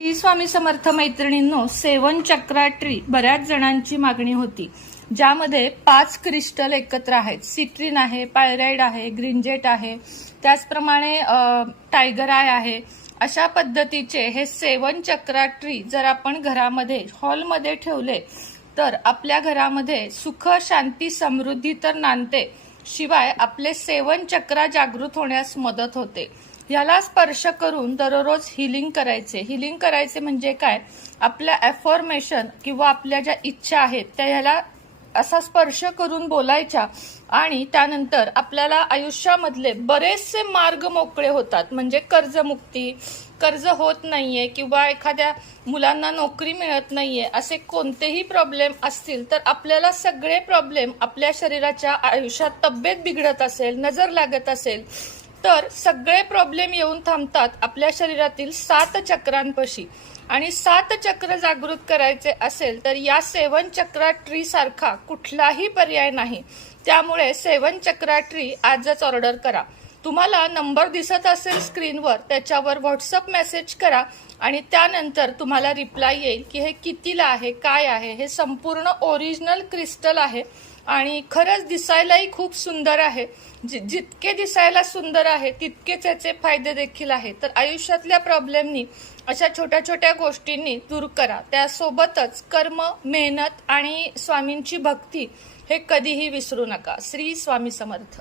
श्री स्वामी समर्थ मैत्रिणींनो, सेवन चक्रा ट्री बऱ्याच जणांची मागणी होती, ज्यामध्ये 5 क्रिस्टल एकत्र आहेत. सिट्रिन आहे, पायराइड आहे, ग्रीनजेट आहे, त्याचप्रमाणे टायगर आय आहे. अशा पद्धतीचे हे सेवन चक्रा ट्री जर आपण घरामध्ये हॉलमध्ये ठेवले तर आपल्या घरामध्ये सुख, शांती, समृद्धी तर नांदते, शिवाय आपले सेवन चक्रा जागृत होण्यास मदत होते. याला स्पर्श करून दररोज हिलिंग करायचे. हिलिंग करायचे म्हणजे काय? आपल्या अफर्मेशन किंवा आपल्या ज्या इच्छा आहेत त्या ह्याला असा स्पर्श करून बोलायच्या आणि त्यानंतर आपल्याला आयुष्यामधले बरेचसे मार्ग मोकळे होतात. म्हणजे कर्जमुक्ती, कर्ज होत नाहीये किंवा एखाद्या मुलांना नोकरी मिळत नाहीये, असे कोणतेही प्रॉब्लेम असतील तर आपल्याला सगळे प्रॉब्लेम आपल्या शरीराच्या आयुष्यात तब्येत बिघडत असेल, नजर लागत असेल तर सगळे प्रॉब्लेम येऊन थांबतात आपल्या शरीरातील 7 चक्रांपाशी. आणि 7 चक्र जागृत करायचे असेल तर या सेवन चक्रा ट्री सारखा कुठलाही पर्याय नाही. त्यामुळे सेवन चक्रा ट्री आजच ऑर्डर करा. तुम्हाला नंबर दिसत असेल स्क्रीनवर, त्याच्यावर व्हॉट्सअप मेसेज करा आणि त्यानंतर तुम्हाला रिप्लाय येईल की हे कितीला आहे, काय आहे. हे संपूर्ण ओरिजिनल क्रिस्टल आहे आणि खरंच दिसायलाही खूप सुंदर आहे. जितके दिसायला सुंदर आहे तितकेच याचे फायदे देखील आहेत. तर आयुष्यातल्या प्रॉब्लेमनी अशा छोट्या छोट्या गोष्टींनी दूर करा. त्यासोबतच कर्म, मेहनत आणि स्वामींची भक्ती हे कधीही विसरू नका. श्री स्वामी समर्थ.